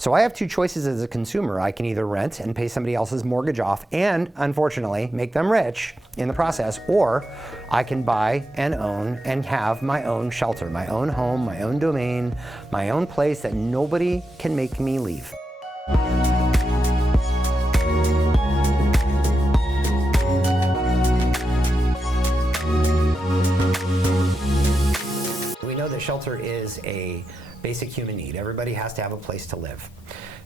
So I have two choices as a consumer. I can either rent and pay somebody else's mortgage off and, unfortunately, make them rich in the process, or I can buy and own and have my own shelter, my own home, my own domain, my own place that nobody can make me leave. We know that shelter is a basic human need. Everybody has to have a place to live.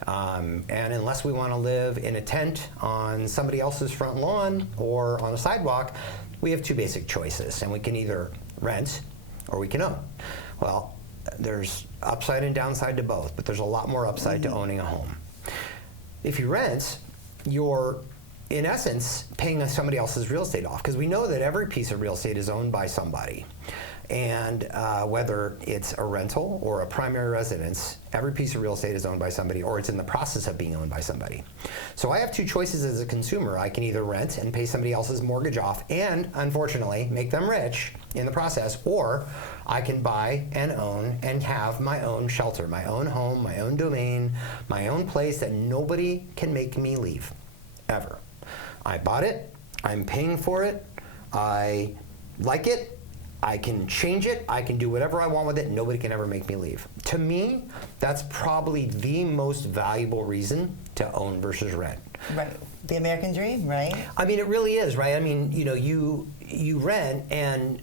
And unless we want to live in a tent on somebody else's front lawn or on a sidewalk, we have two basic choices, and we can either rent or we can own. Well, there's upside and downside to both, but there's a lot more upside to owning a home. If you rent, you're in essence paying somebody else's real estate off, because we know that every piece of real estate is owned by somebody. And whether it's a rental or a primary residence, every piece of real estate is owned by somebody, or it's in the process of being owned by somebody. So I have two choices as a consumer. I can either rent and pay somebody else's mortgage off and, unfortunately, make them rich in the process, or I can buy and own and have my own shelter, my own home, my own domain, my own place that nobody can make me leave, ever. I bought it, I'm paying for it, I like it, I can change it, I can do whatever I want with it, nobody can ever make me leave. To me, that's probably the most valuable reason to own versus rent. Right, the American dream, right? I mean, it really is, right? I mean, you know, you rent and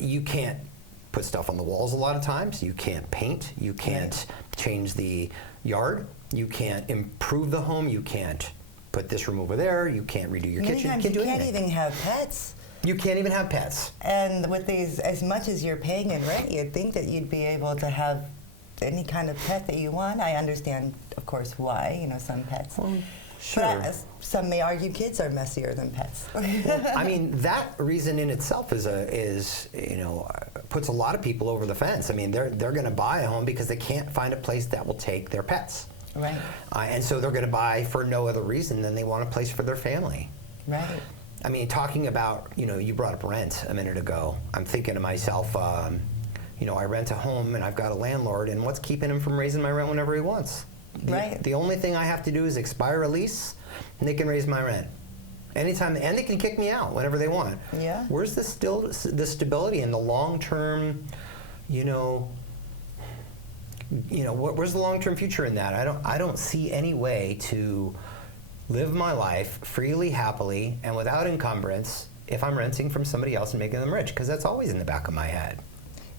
you can't put stuff on the walls a lot of times, you can't paint, you can't change the yard, you can't improve the home, you can't put this room over there, you can't redo your kitchen, you can't even have pets. You can't even have pets. And with these, as much as you're paying in rent, you'd think that you'd be able to have any kind of pet that you want. I understand, of course, why, you know, some pets. Well, sure. But some may argue kids are messier than pets. Well, I mean, that reason in itself is you know, puts a lot of people over the fence. I mean, they're going to buy a home because they can't find a place that will take their pets. Right. And so they're going to buy for no other reason than they want a place for their family. Right. I mean, talking about, you know, you brought up rent a minute ago. I'm thinking to myself, you know, I rent a home and I've got a landlord, and what's keeping him from raising my rent whenever he wants? The only thing I have to do is expire a lease, and they can raise my rent anytime, and they can kick me out whenever they want. Yeah. Where's the stability and the long-term, where's the long-term future in that? I don't see any way to live my life freely, happily, and without encumbrance if I'm renting from somebody else and making them rich, because that's always in the back of my head.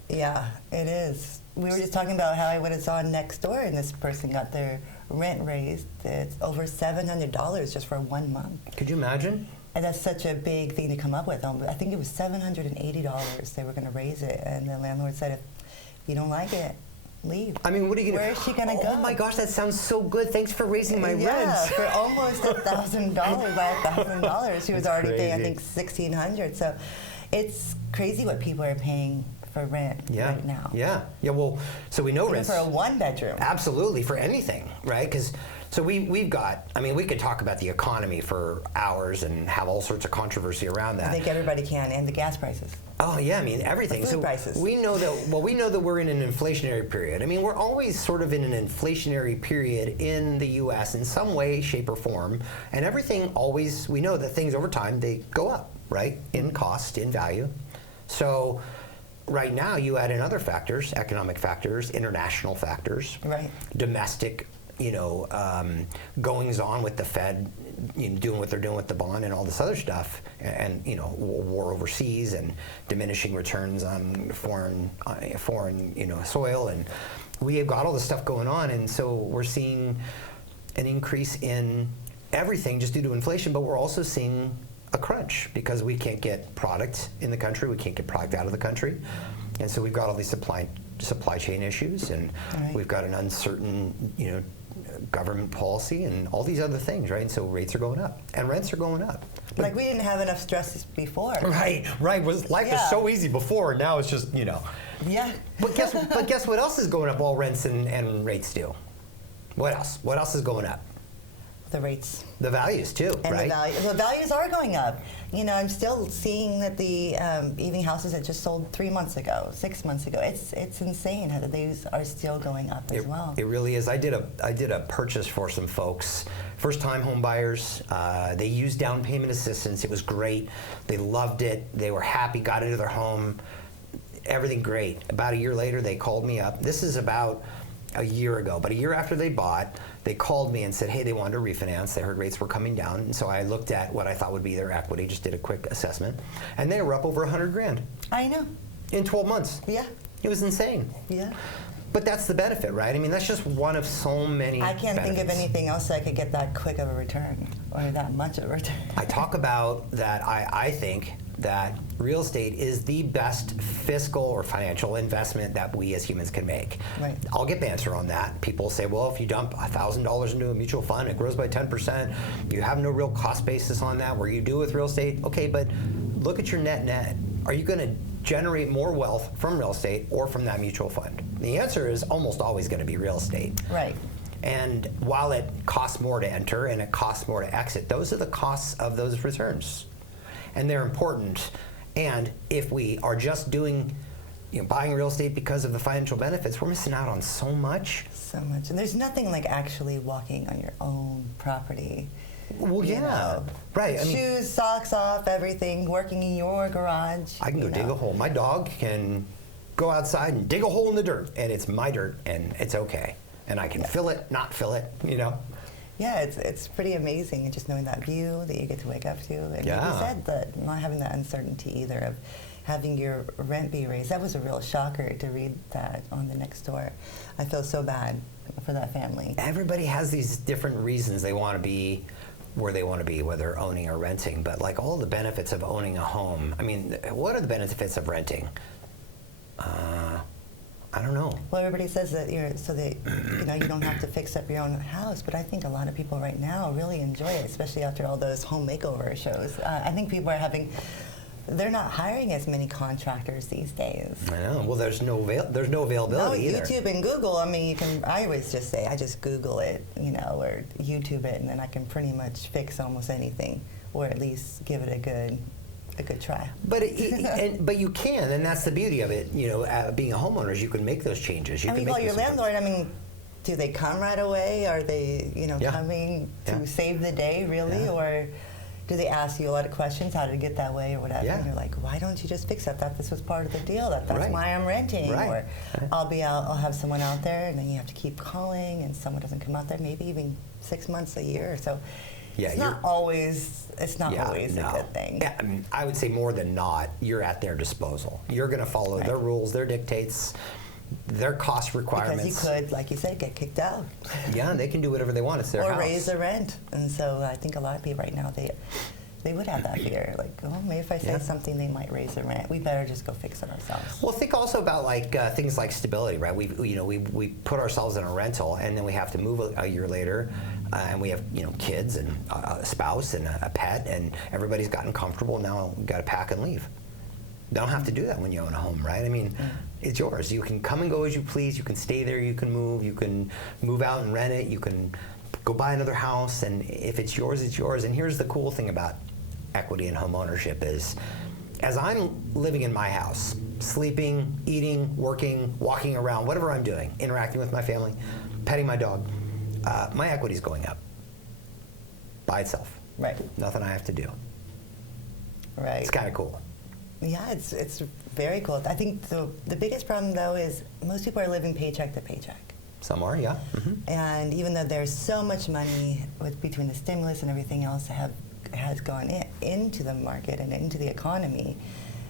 Yeah, it is. We were just talking about how I went and saw next door, and this person got their rent raised. It's over $700 just for 1 month. Could you imagine? And that's such a big thing to come up with. I think it was $780 they were going to raise it, and the landlord said, if you don't like it, leave. I mean, what are you Where is she gonna go? Oh my gosh, that sounds so good. Thanks for raising my rent. Yeah, for almost $1,000, by $1,000. She was already crazy. paying, I think, $1,600. So it's crazy what people are paying for rent right now. Yeah. Well, so we know rent for a one-bedroom. Absolutely, for anything, right? Because so we've got. I mean, we could talk about the economy for hours and have all sorts of controversy around that. I think everybody can, and the gas prices. Oh yeah, I mean everything. The food prices. We know that. Well, we know that we're in an inflationary period. I mean, we're always sort of in an inflationary period in the U.S. in some way, shape, or form. And everything always. We know that things over time they go up, right? In cost, in value. So right now, you add in other factors: economic factors, international factors, right? Domestic. Goings on with the Fed, doing what they're doing with the bond and all this other stuff, and war overseas and diminishing returns on foreign soil, and we have got all this stuff going on, and so we're seeing an increase in everything just due to inflation, but we're also seeing a crunch because we can't get product in the country, we can't get product out of the country, and so we've got all these supply chain issues, and we've got an uncertain government policy and all these other things, right? And so rates are going up and rents are going up. But like we didn't have enough stress before. Right. Life was so easy before, and now it's just Yeah. But guess what else is going up? All rents and rates do. What else? What else is going up? the rates. The values too, And right? the values are going up. You know, I'm still seeing that the even houses that just sold 3 months ago, 6 months ago, it's insane how these are still going up as well. It really is. I did a purchase for some folks, first-time home buyers. They used down payment assistance. It was great. They loved it. They were happy. Got into their home. Everything great. About a year later, they called me up. This is about a year ago, but a year after they bought, they called me and said, hey, they wanted to refinance. They heard rates were coming down, and so I looked at what I thought would be their equity, just did a quick assessment, and they were up over 100 grand I know. in 12 months. Yeah. It was insane. Yeah. But that's the benefit, right? I mean, that's just one of so many I can't think of benefits. anything else that could get that quick of a return or that much of a return. I talk about that I think that real estate is the best fiscal or financial investment that we as humans can make. Right. I'll get banter on that. People say, well, if you dump $1,000 into a mutual fund, it grows by 10%. You have no real cost basis on that. Where you do with real estate, okay, but look at your net. Are you going to generate more wealth from real estate or from that mutual fund? The answer is almost always going to be real estate. Right. And while it costs more to enter and it costs more to exit, those are the costs of those returns. And they're important. And if we are just doing, buying real estate because of the financial benefits, we're missing out on so much. So much. And there's nothing like actually walking on your own property. Well, you yeah, know. right. I mean, Shoes, socks off, everything, working in your garage. I can go you dig know. a hole. My dog can go outside and dig a hole in the dirt, and it's my dirt, and it's okay. And I can fill it, not fill it, Yeah, it's pretty amazing, and just knowing that view that you get to wake up to. And Yeah. you said that not having that uncertainty either of having your rent be raised. That was a real shocker to read that on the next door. I feel so bad for that family. Everybody has these different reasons they want to be where they want to be, whether owning or renting. But like all the benefits of owning a home, I mean, what are the benefits of renting? I don't know. Well, everybody says that you don't have to fix up your own house, but I think a lot of people right now really enjoy it, especially after all those home makeover shows. I think people are they're not hiring as many contractors these days. I know. Well, there's no availability either. YouTube and Google. I mean, I always just say I just Google it, or YouTube it, and then I can pretty much fix almost anything, or at least give it a good try. But but you can, and that's the beauty of it. Being a homeowner, is you can make those changes. I mean, well, your landlord. I mean, do they come right away? Are they, Yeah. coming to Yeah. save the day, really, Yeah. or do they ask you a lot of questions, how to get that way or whatever? Yeah. And you're like, why don't you just fix that? This was part of the deal. That's Right. why I'm renting. Right. Or I'll have someone out there, and then you have to keep calling, and someone doesn't come out there. Maybe even 6 months, a year or so. Yeah, it's not always a good thing. Yeah, I mean, I would say more than not, you're at their disposal. You're going to follow Right. their rules, their dictates, their cost requirements. Because you could, like you said, get kicked out. Yeah, they can do whatever they want. It's their or house. raise the rent. And so I think a lot of people right now, they would have that fear. Like, oh, maybe if I say Yeah. something, they might raise the rent. We better just go fix it ourselves. Well, think also about things like stability, right? We put ourselves in a rental, and then we have to move a year later, and we have kids and a spouse and a pet, and everybody's gotten comfortable. Now we've got to pack and leave. You don't have to do that when you own a home, right? I mean, it's yours. You can come and go as you please. You can stay there. You can move. You can move out and rent it. You can go buy another house, and if it's yours, it's yours. And here's the cool thing about equity and home ownership is, as I'm living in my house, sleeping, eating, working, walking around, whatever I'm doing, interacting with my family, petting my dog, my equity's going up by itself. Right. Nothing I have to do. Right. It's kind of cool. Yeah, it's very cool. I think the biggest problem, though, is most people are living paycheck to paycheck. Some are, yeah. Mm-hmm. And even though there's so much money between the stimulus and everything else that has gone into the market and into the economy,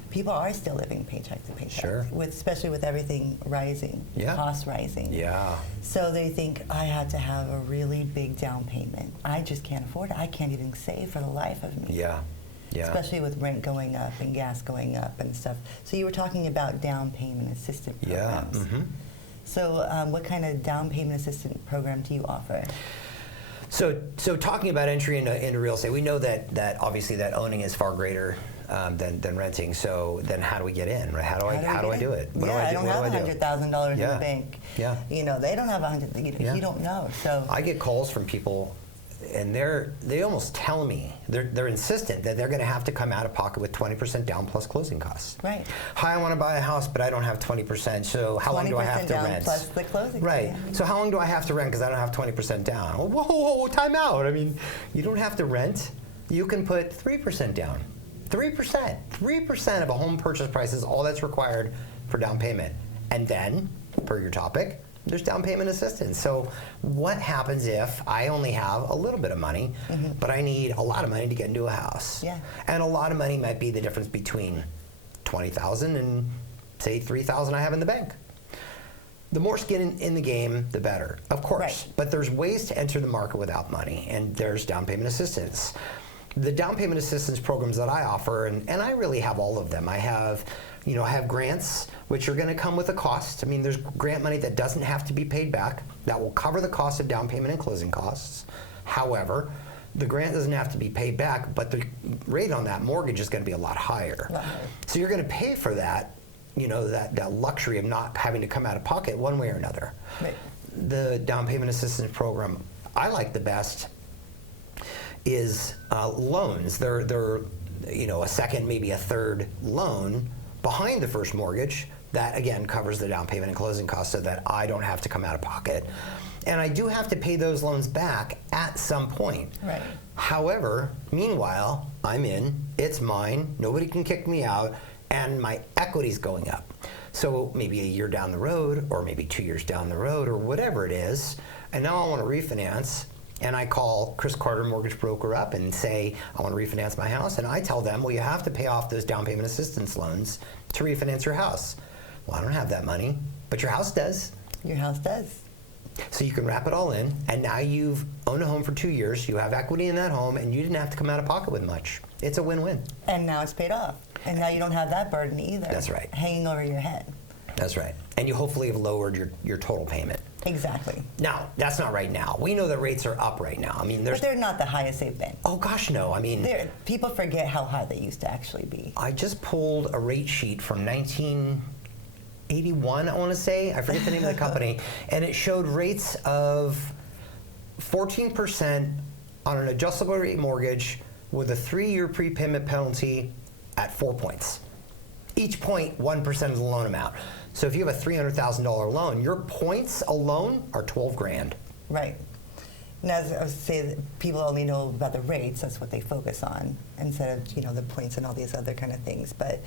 people are still living paycheck to paycheck. Sure. Especially with everything rising, Yeah. costs rising. Yeah. So they think, I have to have a really big down payment. I just can't afford it. I can't even save for the life of me. Yeah. Yeah. Especially with rent going up and gas going up and stuff. So you were talking about down payment assistance Yeah. programs. Mm-hmm. So what kind of down payment assistance program do you offer? So talking about entry into real estate, we know that obviously that owning is far greater than renting. So then how do we get in, right? How do I do it? What do I I do? don't What have do I do? $100,000 in Yeah. the bank. Yeah. They don't have $100,000. Yeah. You don't know. So I get calls from people they almost tell me, they're insistent that they're going to have to come out of pocket with 20% down plus closing costs. Right. Hi, I want to buy a house, but I don't have 20%, so how long do I have to 20% down rent? plus the closing. Right. Yeah. So how long do I have to rent because I don't have 20% down? Whoa, whoa, whoa, time out. I mean, you don't have to rent. You can put 3% down. 3%. 3% of a home purchase price is all that's required for down payment. And then, per your topic, there's down payment assistance. So what happens if I only have a little bit of money, but I need a lot of money to get into a house? Yeah. And a lot of money might be the difference between $20,000 and, say, $3,000 I have in the bank. The more skin in the game, the better, of course. Right. But there's ways to enter the market without money, and there's down payment assistance. The down payment assistance programs that I offer, and I really have all of them. I have grants, which are going to come with a cost. I mean, there's grant money that doesn't have to be paid back. That will cover the cost of down payment and closing costs. However, the grant doesn't have to be paid back, but the rate on that mortgage is going to be a lot higher. Right. So you're going to pay for that, that luxury of not having to come out of pocket one way or another. Right. The down payment assistance program I like the best is loans. They're a second, maybe a third loan behind the first mortgage that, again, covers the down payment and closing costs so that I don't have to come out of pocket. And I do have to pay those loans back at some point. Right. However, meanwhile, I'm in, it's mine, nobody can kick me out, and my equity's going up. So maybe a year down the road, or maybe 2 years down the road, or whatever it is, and now I want to refinance, and I call Chris Carter Mortgage Broker up and say, I want to refinance my house, and I tell them, well, you have to pay off those down payment assistance loans to refinance your house. Well, I don't have that money, but your house does. Your house does. So you can wrap it all in, and now you've owned a home for 2 years, you have equity in that home, and you didn't have to come out of pocket with much. It's a win-win. And now it's paid off. And now you don't have that burden either. That's right. Hanging over your head. That's right. And you hopefully have lowered your total payment. Exactly. Now, that's not right now. We know that rates are up right now. I mean, But they're not the highest they've been. Oh, gosh, no. I mean, People forget how high they used to actually be. I just pulled a rate sheet from 1981, I want to say. I forget the name of the company. And it showed rates of 14% on an adjustable rate mortgage with a 3-year prepayment penalty at 4 points. Each point, 1% of the loan amount. So if you have a $300,000 loan, your points alone are 12 grand. Right. Now, as I would say, that people only know about the rates. That's what they focus on, instead of the points and all these other kind of things. But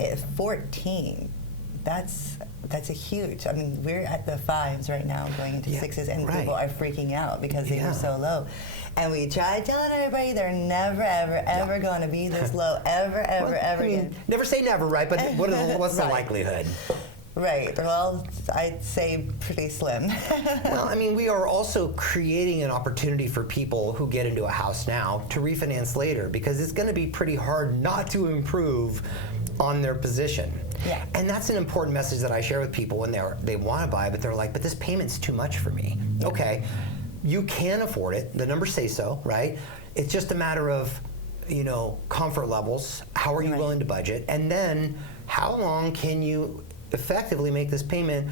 at 14, that's a huge. I mean, we're at the 5s right now, going into 6s, and people are freaking out because they were so low. And we tried telling everybody they're never, ever going to be this low, ever again. Never say never, right? But what's the likelihood? Right. Well, I'd say pretty slim. Well, I mean, we are also creating an opportunity for people who get into a house now to refinance later, because it's going to be pretty hard not to improve on their position. Yeah. And that's an important message that I share with people when they want to buy, but they're like, but this payment's too much for me. Okay, you can afford it. The numbers say so, right? It's just a matter of, comfort levels. How are you willing to budget? And then how long can you effectively make this payment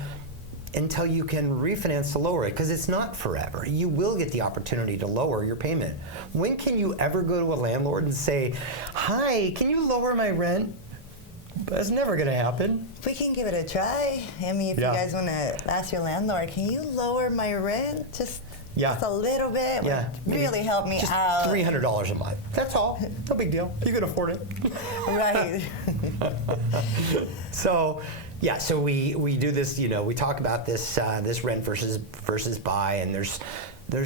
until you can refinance to lower it? Because it's not forever. You will get the opportunity to lower your payment. When can you ever go to a landlord and say, hi, can you lower my rent? That's never going to happen. We can give it a try. I mean, if you guys want to ask your landlord, can you lower my rent just a little bit? Yeah. Would really help me just out. $300 a month. That's all. No big deal. You can afford it. Right. So we do this, we talk about this rent versus buy, and there's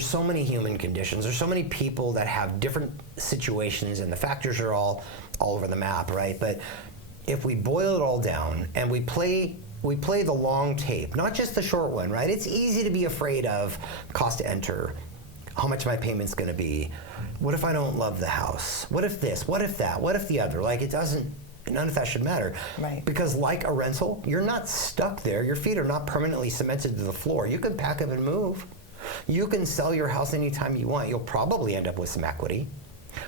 so many human conditions. There's so many people that have different situations, and the factors are all over the map, right? But if we boil it all down and we play the long tape, not just the short one, right? It's easy to be afraid of cost to enter, how much my payment's going to be. What if I don't love the house? What if this? What if that? What if the other? Like, none of that should matter. Right. Because like a rental, you're not stuck there. Your feet are not permanently cemented to the floor. You can pack up and move. You can sell your house anytime you want. You'll probably end up with some equity,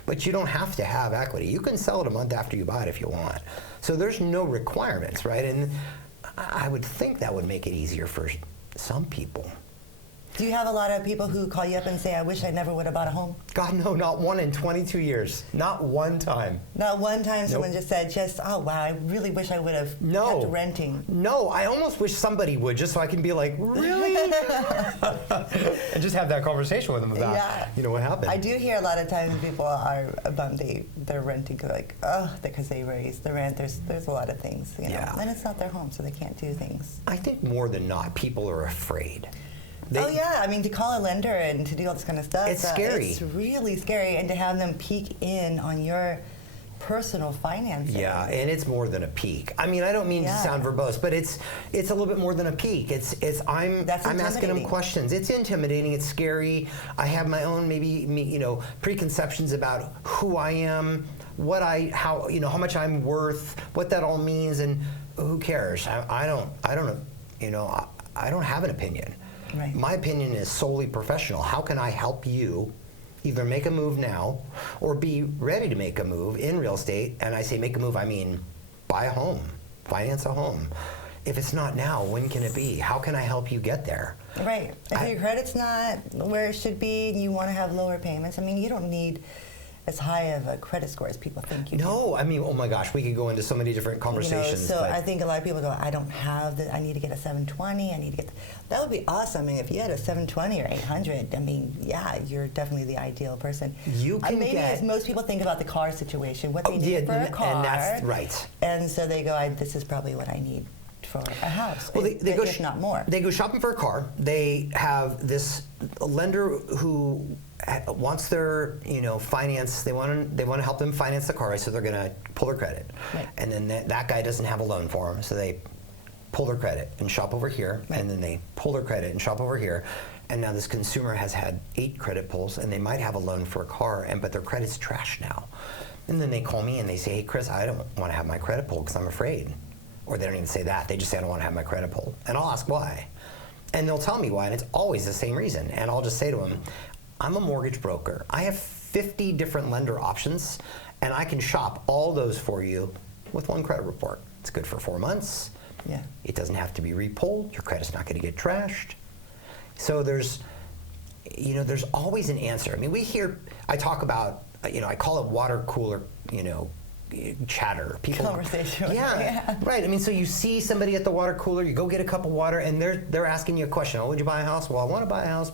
but you don't have to have equity. You can sell it a month after you buy it if you want. So there's no requirements, right? And I would think that would make it easier for some people. Do you have a lot of people who call you up and say, I wish I never would have bought a home? God, no, not one in 22 years. Not one time. Not one time someone just said, oh, wow, I really wish I would have kept renting. No, I almost wish somebody would, just so I can be like, really? And just have that conversation with them about, what happened. I do hear a lot of times people are bummed they're renting, like, because they raised the rent. There's a lot of things, Yeah. And it's not their home, so they can't do things. I think more than not, people are afraid. I mean, to call a lender and to do all this kind of stuff. It's scary. It's really scary, and to have them peek in on your personal finances. Yeah, and it's more than a peek. I mean, I don't mean to sound verbose, but it's a little bit more than a peek. I'm asking them questions. It's intimidating. It's scary. I have my own preconceptions about who I am, how much I'm worth, what that all means, and who cares? I don't have an opinion. Right. My opinion is solely professional. How can I help you either make a move now or be ready to make a move in real estate? And I say make a move, I mean buy a home, finance a home. If it's not now, when can it be? How can I help you get there? Right. If your credit's not where it should be and you want to have lower payments, I mean, you don't need as high of a credit score as people think you do. No, I mean, oh my gosh, we could go into so many different conversations. So I think a lot of people go, I don't have I need to get a 720, I need to get, that would be awesome. I mean, if you had a 720 or 800, I mean, you're definitely the ideal person. You can maybe as most people think about the car situation, what they need for a car. And that's right. And so they go, this is probably what I need for a house, well, they go if not more. They go shopping for a car. They have this lender who wants their finance. They want to help them finance the car, right? So they're going to pull their credit, right. And then that guy doesn't have a loan for them, so they pull their credit and shop over here, right. And then they pull their credit and shop over here. And now this consumer has had 8 credit pulls, and they might have a loan for a car, but their credit's trash now. And then they call me and they say, hey, Chris, I don't want to have my credit pulled because I'm afraid. Or they don't even say that. They just say, I don't want to have my credit pulled. And I'll ask why. And they'll tell me why, and it's always the same reason. And I'll just say to them, I'm a mortgage broker. I have 50 different lender options, and I can shop all those for you with one credit report. It's good for 4 months. Yeah. It doesn't have to be repulled. Your credit's not going to get trashed. So there's always an answer. I mean, I talk about, I call it water cooler, chatter. People, conversation. Yeah, right. I mean, so you see somebody at the water cooler, you go get a cup of water, and they're asking you a question. Oh, would you buy a house? Well, I want to buy a house,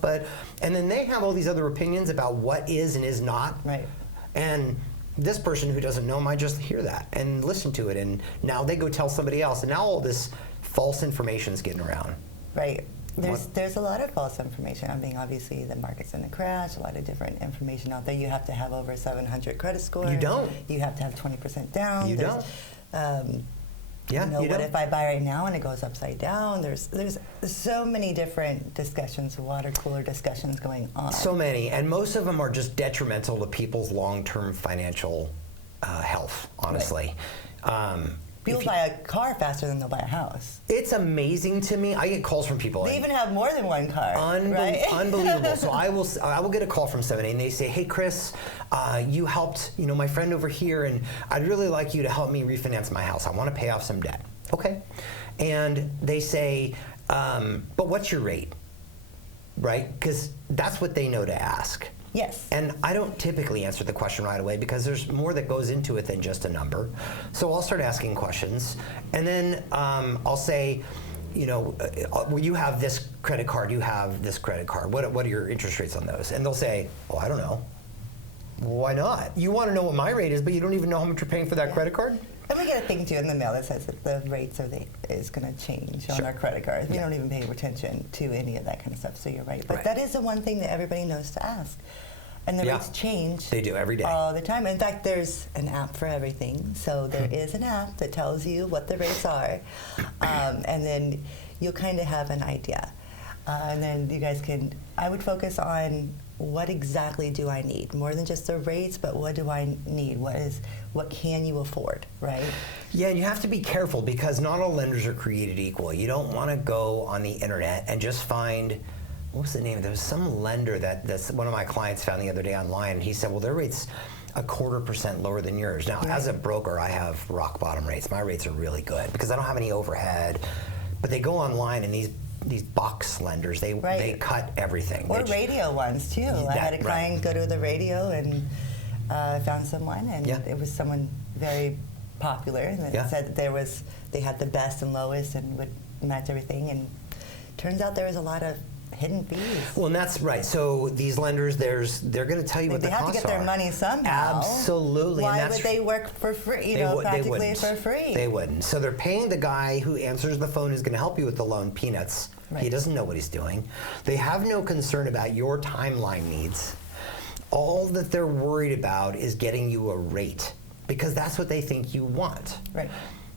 and then they have all these other opinions about what is and is not. Right. And this person who doesn't know might just hear that and listen to it, and now they go tell somebody else, and now all this false information is getting around. Right. There's a lot of false information. I mean, obviously the market's in a crash, a lot of different information out there. You have to have over 700 credit score. You don't. You have to have 20% down. You don't. What if I buy right now and it goes upside down? There's so many different discussions, water cooler discussions going on. So many, and most of them are just detrimental to people's long-term financial health, honestly. Right. People buy a car faster than they'll buy a house. It's amazing to me. I get calls from people. They even have more than one car. Right? Unbelievable. So I will get a call from somebody, and they say, "Hey, Chris, you helped my friend over here, and I'd really like you to help me refinance my house. I want to pay off some debt." Okay. And they say, "But what's your rate?" Right? Because that's what they know to ask. Yes. And I don't typically answer the question right away because there's more that goes into it than just a number. So I'll start asking questions, and then I'll say, well, you have this credit card, you have this credit card. What are your interest rates on those? And they'll say, oh, I don't know. Why not? You want to know what my rate is, but you don't even know how much you're paying for that credit card? And we get a thing too in the mail that says that the rates is going to change on our credit cards. We don't even pay attention to any of that kind of stuff. So you're right. But that is the one thing that everybody knows to ask. And the rates change. They do every day. All the time. In fact, there's an app for everything. So there is an app that tells you what the rates are. And then you'll kind of have an idea. And then you guys I would focus on what exactly do I need? More than just the rates, but what do I need? What can you afford, right? Yeah, and you have to be careful because not all lenders are created equal. You don't want to go on the internet and just find, what was the name? There was some lender that's one of my clients found the other day online, and he said, well, their rate's 0.25% lower than yours. Now, as a broker, I have rock bottom rates. My rates are really good because I don't have any overhead. But they go online, and these these box lenders. They cut everything. Or radio ones too. I had a client go to the radio and found someone, and it was someone very popular, and it said that they had the best and lowest and would match everything, and turns out there was a lot of hidden fees. Well, and that's right. So these lenders, they're going to tell you what the costs are. They have to get their money somehow. Absolutely. Why would they work for free? Practically for free. They wouldn't. So they're paying the guy who answers the phone, who's going to help you with the loan, peanuts. Right. He doesn't know what he's doing. They have no concern about your timeline needs. All that they're worried about is getting you a rate, because that's what they think you want. Right.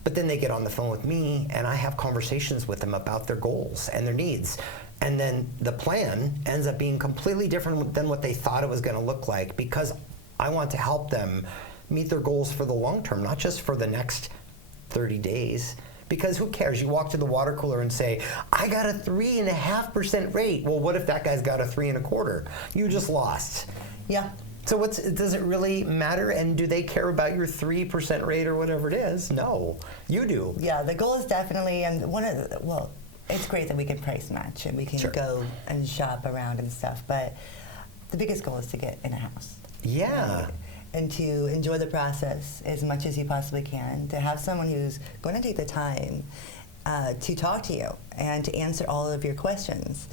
But then they get on the phone with me, and I have conversations with them about their goals and their needs. And then the plan ends up being completely different than what they thought it was going to look like, because I want to help them meet their goals for the long term, not just for the next 30 days. Because who cares? You walk to the water cooler and say, I got a 3.5% rate. Well, what if that guy's got a 3.25%? You just lost. Yeah. So does it really matter? And do they care about your 3% rate or whatever it is? No, you do. Yeah, the goal is definitely, and it's great that we can price match and we can go and shop around and stuff, but the biggest goal is to get in a house. Yeah. And to enjoy the process as much as you possibly can, to have someone who's going to take the time to talk to you and to answer all of your questions,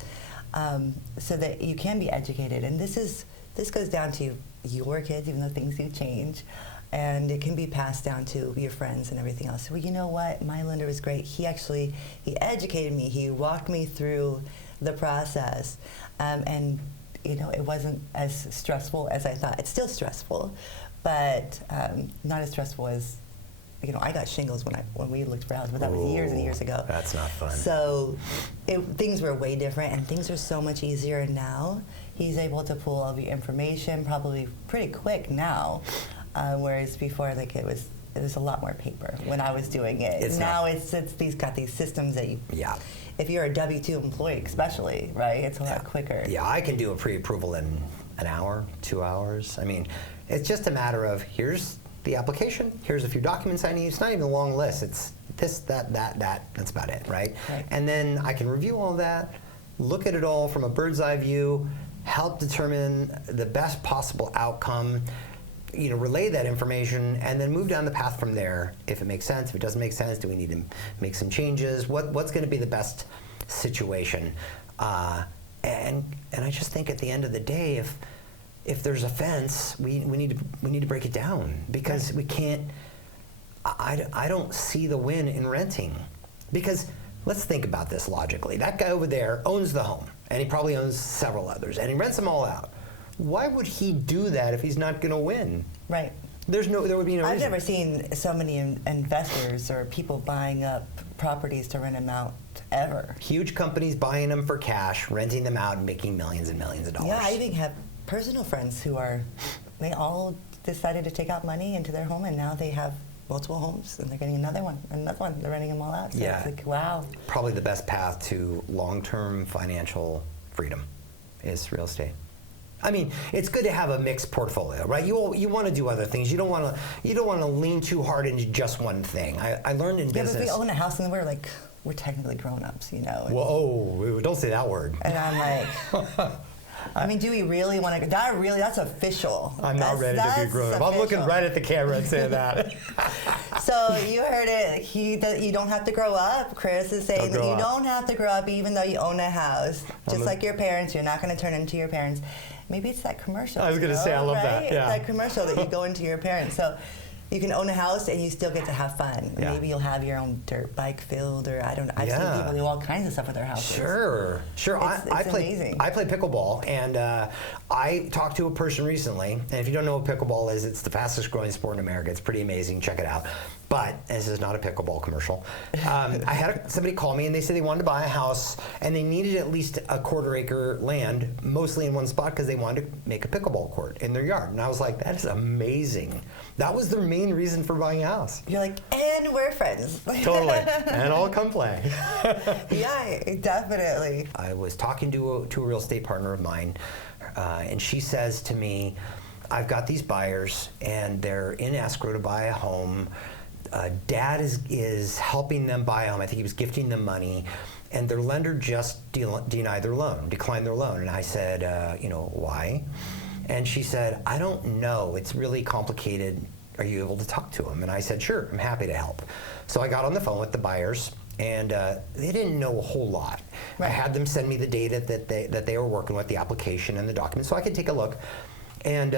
so that you can be educated. And this goes down to your kids, even though things do change. And it can be passed down to your friends and everything else. Well, you know what? My lender was great. He educated me. He walked me through the process. And, it wasn't as stressful as I thought. It's still stressful, but not as stressful as, I got shingles when we looked for houses, but that was years and years ago. That's not fun. So things were way different, and things are so much easier now. He's able to pull all the information probably pretty quick now. Whereas before, it was a lot more paper when I was doing it. It's got these systems that you. Yeah. If you're a W-2 employee, especially, right, it's a lot quicker. Yeah, I can do a pre-approval in an hour, 2 hours. I mean, it's just a matter of here's the application, here's a few documents I need. It's not even a long list. It's this, that. That's about it, right? And then I can review all that, look at it all from a bird's eye view, help determine the best possible outcome. Relay that information, and then move down the path from there. If it makes sense, if it doesn't make sense, do we need to make some changes? What's going to be the best situation? And I just think at the end of the day, if there's a fence, we need to break it down, because we can't. I don't see the win in renting, because let's think about this logically. That guy over there owns the home, and he probably owns several others, and he rents them all out. Why would he do that if he's not going to win? Right. There would be no reason. I've never seen so many investors or people buying up properties to rent them out ever. Huge companies buying them for cash, renting them out, and making millions and millions of dollars. Yeah, I even have personal friends they all decided to take out money into their home, and now they have multiple homes, and they're getting another one. They're renting them all out. So it's like, wow. Probably the best path to long-term financial freedom is real estate. I mean, it's good to have a mixed portfolio, right? You want to do other things. You don't want to lean too hard into just one thing. I learned in business. But we own a house, and we're technically grown-ups, Whoa! Don't say that word. And I'm like, I mean, do we really want to? That's official. I'm not ready to be grown up. I'm looking right at the camera and saying that. So you heard it. You don't have to grow up. Chris is saying that you don't have to grow up, even though you own a house. Just like your parents, you're not going to turn into your parents. Maybe it's that commercial. I was going to say, I love that. Yeah. It's that commercial that you go into your parents. So you can own a house and you still get to have fun. Yeah. Maybe you'll have your own dirt bike field, or I don't know. I've seen people do all kinds of stuff with their houses. Sure. It's amazing. I play pickleball, and I talked to a person recently, and if you don't know what pickleball is, it's the fastest growing sport in America. It's pretty amazing. Check it out. But this is not a pickleball commercial. I had somebody call me, and they said they wanted to buy a house, and they needed at least a quarter-acre land, mostly in one spot, because they wanted to make a pickleball court in their yard. And I was like, that is amazing. That was their main reason for buying a house. You're like, and we're friends. Totally. And I'll come play. Yeah, definitely. I was talking to a real estate partner of mine, and she says to me, I've got these buyers, and they're in escrow to buy a home. Dad is helping them buy a home. I think he was gifting them money. and their lender just declined their loan. And I said, why? And she said, I don't know. It's really complicated. Are you able to talk to them? And I said, sure, I'm happy to help. So I got on the phone with the buyers, and they didn't know a whole lot. Right. I had them send me the data that they were working with, the application and the documents, so I could take a look. And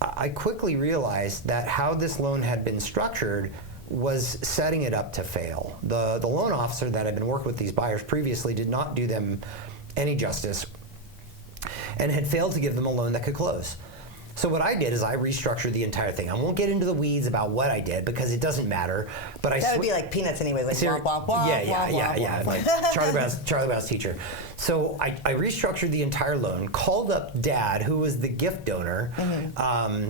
I quickly realized that how this loan had been structured was setting it up to fail. The loan officer that had been working with these buyers previously did not do them any justice and had failed to give them a loan that could close. So what I did is I restructured the entire thing. I won't get into the weeds about what I did because it doesn't matter. But that would be like Peanuts anyway, like womp womp womp. Yeah. Like Charlie Brown's teacher. So I restructured the entire loan. Called up Dad, who was the gift donor.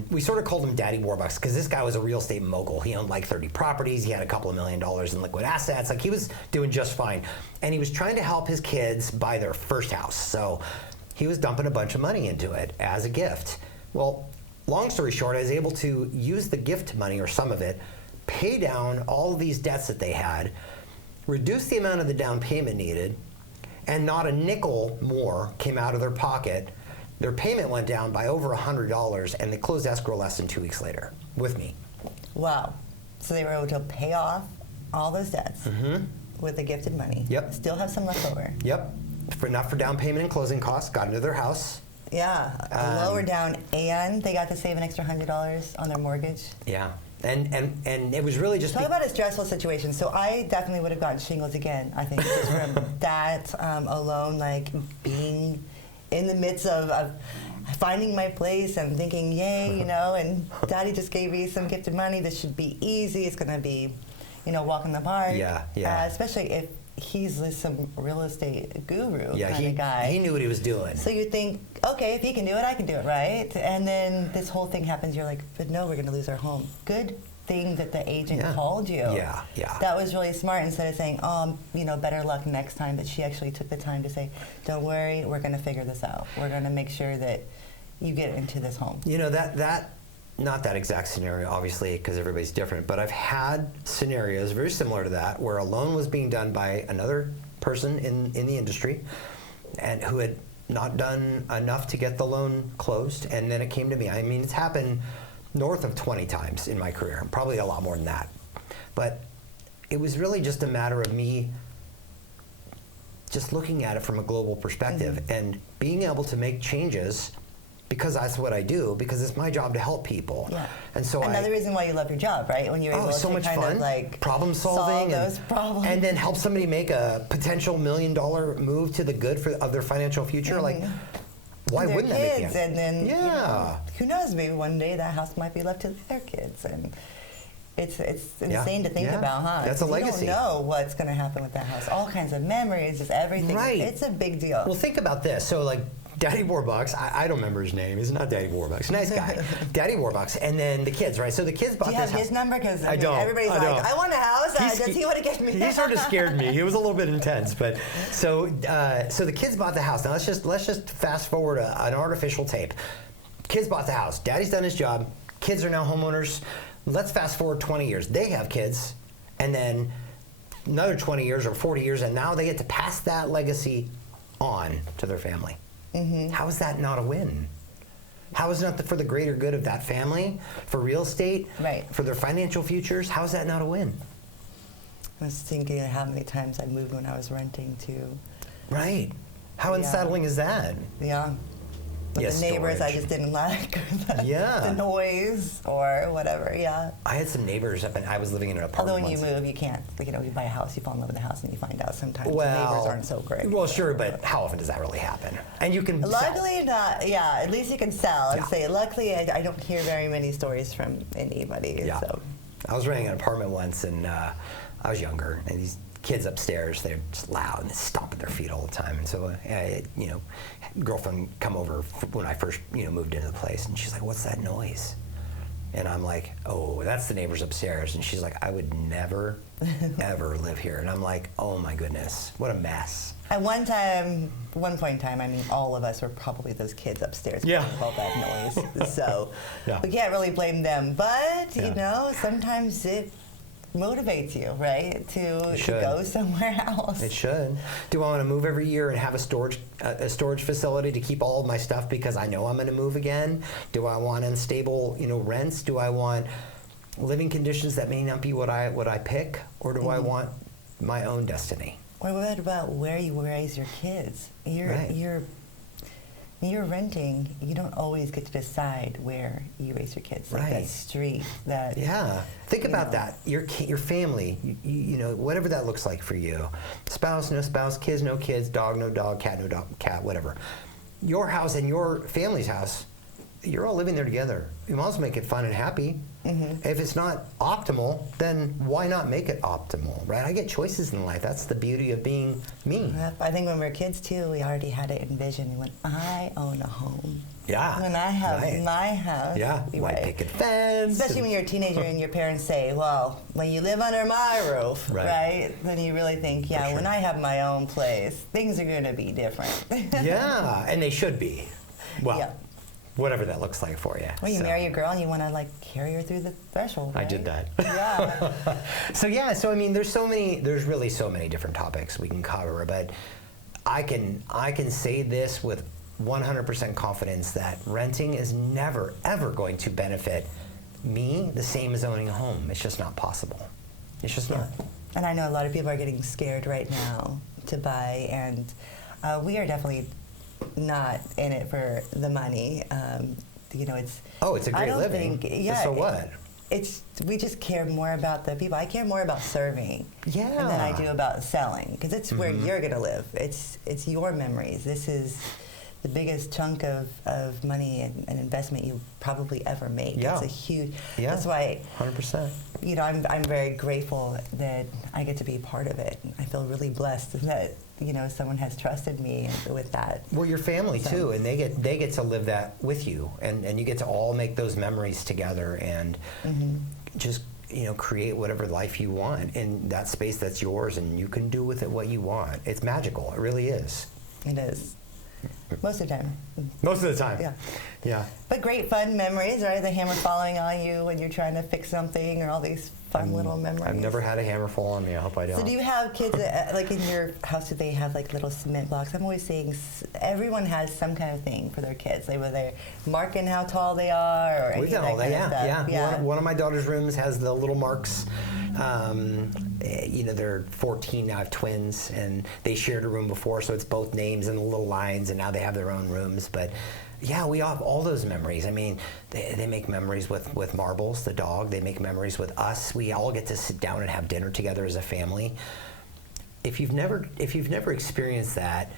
We sort of called him Daddy Warbucks because this guy was a real estate mogul. He owned like 30 properties. He had a couple of $1 million in liquid assets. Like he was doing just fine, and he was trying to help his kids buy their first house. So he was dumping a bunch of money into it as a gift. Well, long story short, I was able to use the gift money, or some of it, pay down all of these debts that they had, reduce the amount of the down payment needed, and not a nickel more came out of their pocket. Their payment went down by over $100, and they closed escrow less than 2 weeks later with me. Wow. So they were able to pay off all those debts with the gifted money. Yep. Still have some left over. Yep. Enough for down payment and closing costs, got into their house. Yeah, lower down, and they got to save an extra $100 on their mortgage. Yeah, and it was really just... Talk about a stressful situation. So I definitely would have gotten shingles again, I think, just from that alone, like being in the midst of finding my place and thinking, yay, and Daddy just gave me some gifted money. This should be easy. It's going to be, walk in the park. Yeah. Especially if he's some real estate guru kind of guy. He knew what he was doing. So you think, okay, if he can do it, I can do it, right? And then this whole thing happens. You're like, but no, we're going to lose our home. Good thing that the agent called you. Yeah. That was really smart. Instead of saying, better luck next time, but she actually took the time to say, don't worry, we're going to figure this out. We're going to make sure that you get into this home. Not that exact scenario, obviously, because everybody's different, but I've had scenarios very similar to that where a loan was being done by another person in the industry and who had not done enough to get the loan closed, and then it came to me. I mean, it's happened north of 20 times in my career, probably a lot more than that. But it was really just a matter of me just looking at it from a global perspective and being able to make changes, because that's what I do, because it's my job to help people. Yeah. And so another reason why you love your job, right? When you're able so to much kind fun. of like problem solving solve those problems, and then help somebody make a potential $1 million move to the good of their financial future. Like, why wouldn't that make sense? And then who knows? Maybe one day that house might be left to their kids, and it's insane to think about, huh? That's a legacy. You don't know what's going to happen with that house. All kinds of memories, just everything. Right. It's a big deal. Well, think about this. So, like, Daddy Warbucks, I don't remember his name. He's not Daddy Warbucks. Nice guy. Daddy Warbucks. And then the kids, right? So the kids bought this house. Do you have his number? Because I don't. Everybody's I want a house. Does he want to get me? He sort of scared me. He was a little bit intense. But so the kids bought the house. Now let's just fast forward an artificial tape. Kids bought the house. Daddy's done his job. Kids are now homeowners. Let's fast forward 20 years. They have kids, and then another 20 years or 40 years, and now they get to pass that legacy on to their family. How is that not a win? How is it not for the greater good of that family, for real estate, for their financial futures? How is that not a win? I was thinking of how many times I moved when I was renting too. Right. How unsettling is that? Yeah. But the neighbors, I just didn't like the noise or whatever. I had some neighbors up, and I was living in an apartment. Although when you move, you can't. You buy a house, you fall in love with the house, and you find out sometimes the neighbors aren't so great. Well, sure, but how often does that really happen? And you can luckily not. Yeah, at least you can sell and say. Luckily, I don't hear very many stories from anybody. Yeah. So. I was renting an apartment once, and I was younger, and these kids upstairs, they're just loud and stomping their feet all the time. And so, girlfriend come over when I first, moved into the place, and she's like, "What's that noise?" And I'm like, "Oh, that's the neighbors upstairs." And she's like, "I would never, ever live here." And I'm like, "Oh my goodness, what a mess." At one point in time, I mean, all of us were probably those kids upstairs making all that noise. So we can't really blame them. But, sometimes motivates you, right? To should. go somewhere else. It should. Do I want to move every year and have a storage facility to keep all of my stuff because I know I'm going to move again? Do I want unstable, rents? Do I want living conditions that may not be what I pick, or do I want my own destiny? Or what about where you raise your kids? You're renting, you don't always get to decide where you raise your kids. Like that street, that... Yeah. Think about that. Your family, whatever that looks like for you. Spouse, no spouse, kids, no kids, dog, no dog, cat, no dog, cat, whatever. Your house and your family's house, you're all living there together. You might as well make it fun and happy. If it's not optimal, then why not make it optimal, right? I get choices in life. That's the beauty of being me. I think when we were kids, too, we already had it envisioned. When I own a home. Yeah. When I have my house. Yeah, white picket fence. Especially when you're a teenager and your parents say, well, when you live under my roof, right? Then you really think, when I have my own place, things are going to be different. Yeah, and they should be. Well, whatever that looks like for you. Well, you marry a girl and you want to carry her through the threshold, right? I did that. Yeah. So I mean, there's really so many different topics we can cover, but I can say this with 100% confidence that renting is never, ever going to benefit me the same as owning a home. It's just not possible. It's just not. And I know a lot of people are getting scared right now to buy, and we are definitely not in it for the money. It's a great living. So what? We just care more about the people. I care more about serving than I do about selling, because it's where you're going to live. It's your memories. This is the biggest chunk of money and investment you probably ever make. Yeah. It's a huge. Yeah. That's why. 100%. I'm very grateful that I get to be part of it. I feel really blessed that someone has trusted me with that. Well, your family too, and they get to live that with you, and you get to all make those memories together, and just create whatever life you want in that space that's yours, and you can do with it what you want. It's magical. It really is. It is. Most of the time. Most of the time. Yeah. Yeah. But great fun memories, right? The hammer falling on you when you're trying to fix something, or all these fun little memories. I've never had a hammer fall on me. I hope I don't. So do you have kids that, in your house? Do they have little cement blocks? I'm always seeing everyone has some kind of thing for their kids. Whether they're marking how tall they are, or we've done all that. Yeah. One of my daughter's rooms has the little marks. They're 14 now. I have twins, and they shared a room before, so it's both names and the little lines, and now they have their own rooms. But yeah, we have all those memories. I mean, they make memories with Marbles, the dog. They make memories with us. We all get to sit down and have dinner together as a family. If you've never experienced that,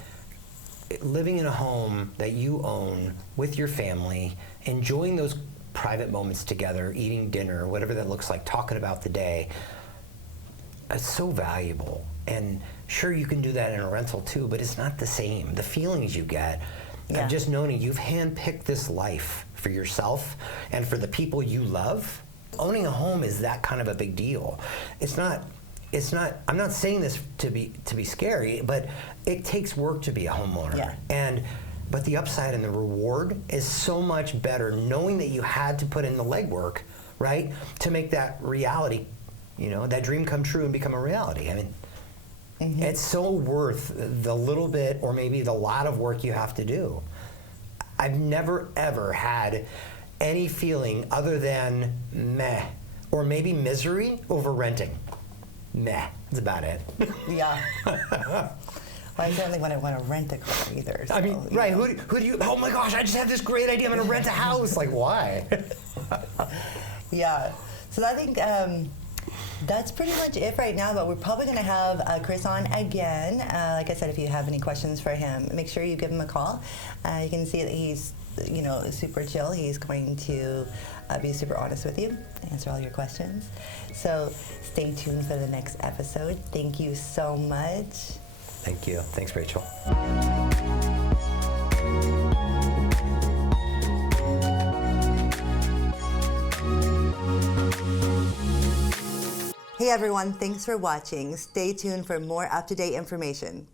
living in a home that you own with your family, enjoying those private moments together, eating dinner, whatever that looks like, talking about the day, it's so valuable. And sure, you can do that in a rental too, but it's not the same. The feelings you get of just knowing you've handpicked this life for yourself and for the people you love. Owning a home is that kind of a big deal. It's not. I'm not saying this to be scary, but it takes work to be a homeowner. Yeah. But the upside and the reward is so much better knowing that you had to put in the legwork, right, to make that reality, that dream come true and become a reality. I mean, it's so worth the little bit or maybe the lot of work you have to do. I've never, ever had any feeling other than meh, or maybe misery over renting. Meh, that's about it. Yeah. Well, I certainly wouldn't want to rent a car either. So, I mean, right, who do you, oh my gosh, I just had this great idea, I'm going to rent a house. Like, why? Yeah. So I think that's pretty much it right now, but we're probably going to have Chris on again. Like I said, if you have any questions for him, make sure you give him a call. You can see that he's, super chill. He's going to be super honest with you, answer all your questions. So stay tuned for the next episode. Thank you so much. Thank you. Thanks, Rachael. Hey everyone, thanks for watching. Stay tuned for more up-to-date information.